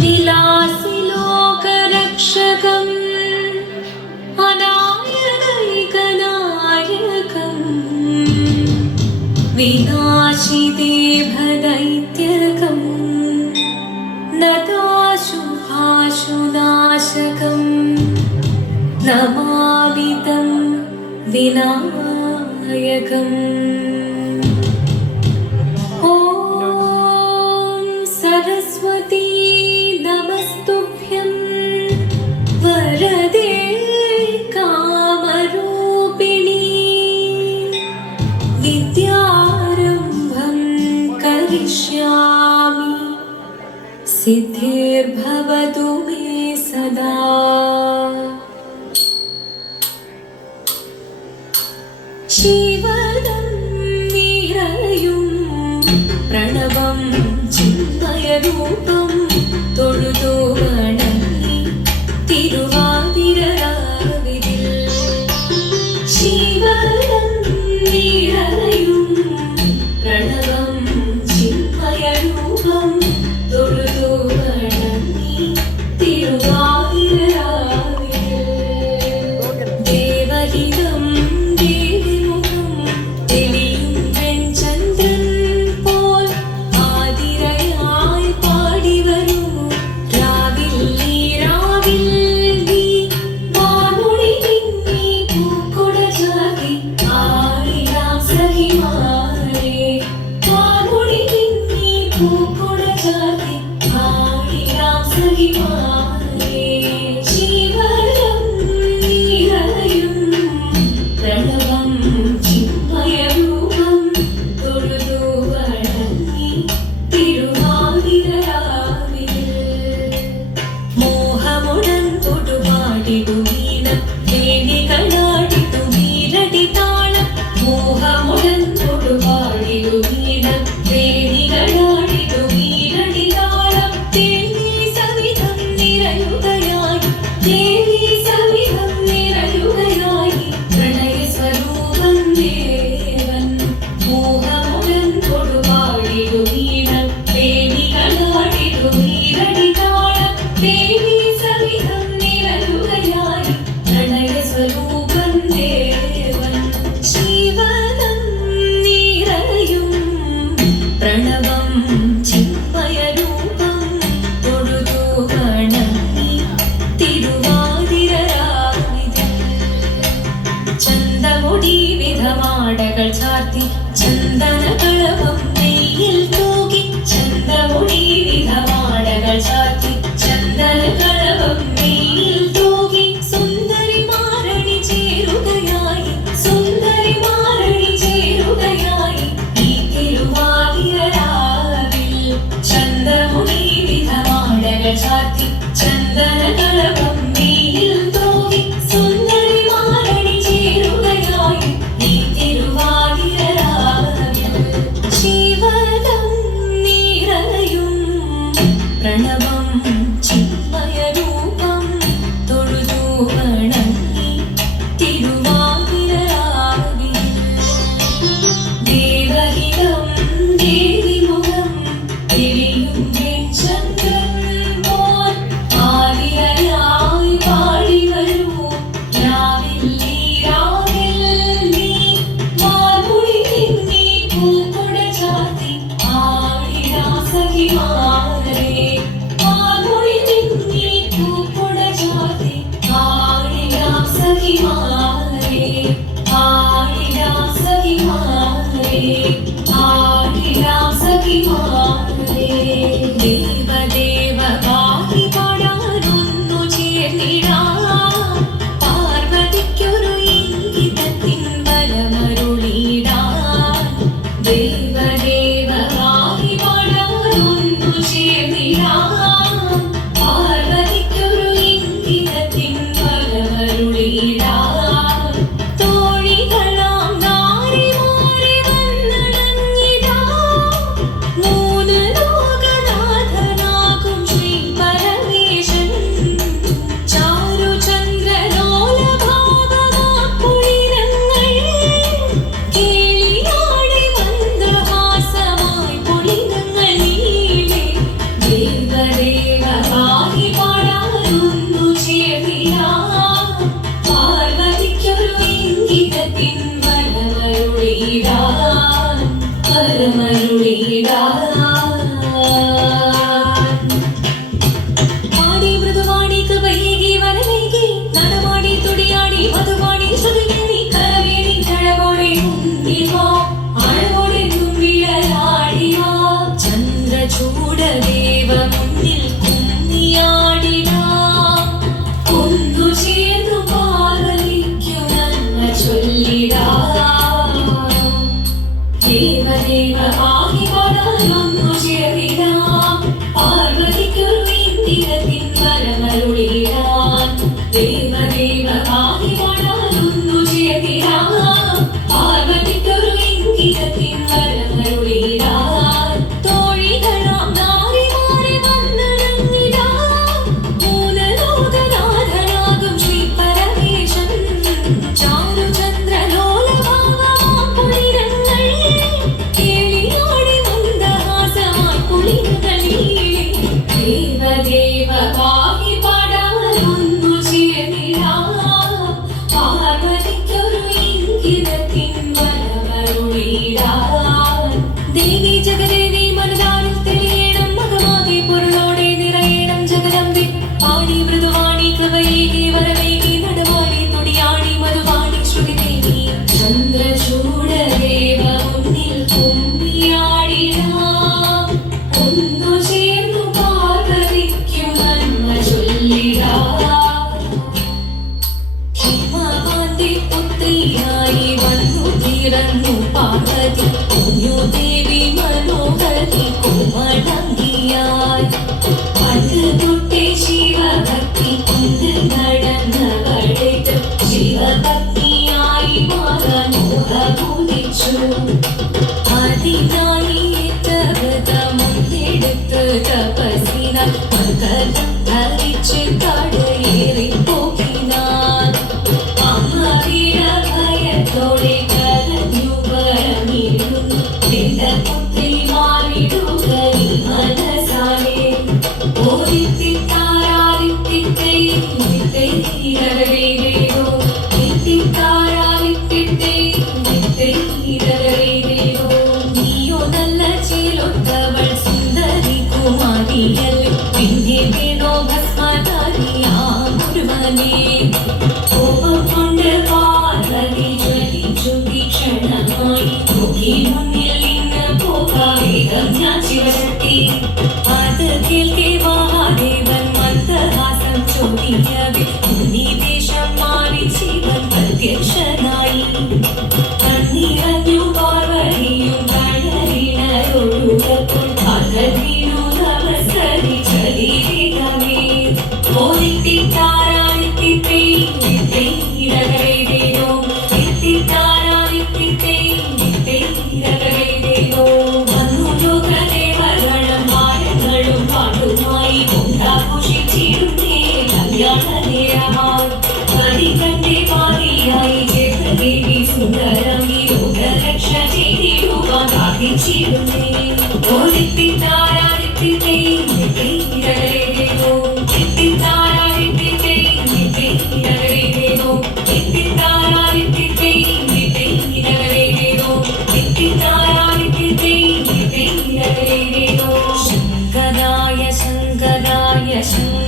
विलासिलोकरक्षकम् अनायकैकनायकम् विनाशिदेभदैत्यकम् नताशुभाशुनाशकम् नमामि तं विनायकम्। ॐ सरस्वती नमस्तुभ्यं वरदे कामरूपिणी विद्यारम्भं करिष्यामि सिद्धिर्भवतु मे सदा। शिवदं निरयुं प्रणवं चिन्मयरूपं തൊഴുതു വണങ്ങി തിരുവാതിരരാവിതിൽ ശിവദം നിറയും പ്രണവം ചിന്മയരൂപം തൊഴുതു വണങ്ങി തിരുവാതിരരാവിതിൽ ദേവഹിതം ചാർത്തി ചന്ദനകളഭം നെയ്യിൽ തൂകി ചന്ദമുടി വിധമാടകൾ ചാർത്തി ചന്ദനകളഭം നെയ്യിൽ തൂകി സുന്ദരി മാരണി ചേരുകയായി സുന്ദരി മാരണി ചേരുകയായി ഈ തിരുവാതിരരാവിൽ ചന്ദമുടി വിധമാടകൾ ചാർത്തി ചന്ദനകളഭം നെയ്യിൽ തൂകി സുന്ദരി മാരണി ചേരുകയായി ഈ ശിവദം നിറയും പ്രണവം ചിന്മയരൂപം തൊഴുതു വണങ്ങി തിരുവാതിരരാവിൽ ദേവഹിതം ദേവിമുഖം തെളിയും ചന്ദ്രൻ പോൽ ആതിരയായി പാടി വരൂ രാവിൽ നീ മാർമുടി തിങ്ങി പൂക്കുട ചാർത്തി ആടിടാ സഖിമാരെ മാർമുടി തിങ്ങി കളിച്ച് കടയേറിപ്പോക്കിനാൻ അമ്മവിട ഭയത്തോടെ കലഞ്ഞു പറഞ്ഞിരുന്നു എന്റെ പുത്രി മാറിടുക നീ മനസാലെ നീയോ നല്ല ചീലൊത്തവൾ സുന്ദരി കുമാരിയല്ലേ പിന്നെ വേണോ ഭസ്മധാരിയാമൊരുവനെ കോപം കൊണ്ട് പാർവതി ജ്വലിച്ചു ഭീഷണമായി നോക്കി മുന്നിൽ നിന്ന് പോകാവേഗം ഞാൻ ശിവശക്തി അത് കേൾക്കെ മഹാദേവൻ മന്ദഹാസം ചോദിക്കവേ മുനിദേശം മാറി ശിവൻ പ്രത്യക്ഷനായി കണ്ണിറഞ്ഞു പാർവതിയും കടലിനൊഴുകപ്പോൾ അകലിനു നമസ്കരിച്ചതിരകമേ ഓരിത്തിത്താരാനിത്തിത്തേരകരേതേനോ ഇത്തിത്താരാനിത്തിത്തേരകരേതേനോ വന്നു ലോകദേവഗണം മാരങ്ങളും പാട്ടുമായി കൊണ്ടാഘോഷിച്ചിരുന്നേ കല്യാണനേരമായി കലികന്റെ പാതിയായി ജഗദേവി സുന്ദരമി ലോകരക്ഷ ചെയ്തിടുവാൻ പ്രാർത്ഥിച്ചിരുന്നേ ഓരിത്തിത്താരാനിത്തിത്തേരകരേതേനോ ഇത്തിത്താരാനിത്തിത്തേരകരേതേനോ ഇത്തിത്താരാനിത്തിത്തേരകരേതേനോ ഇത്തിത്താരാനിത്തിത്തേരകരേതേനോ ശങ്കരായ ശങ്കരായ ശങ്കരായ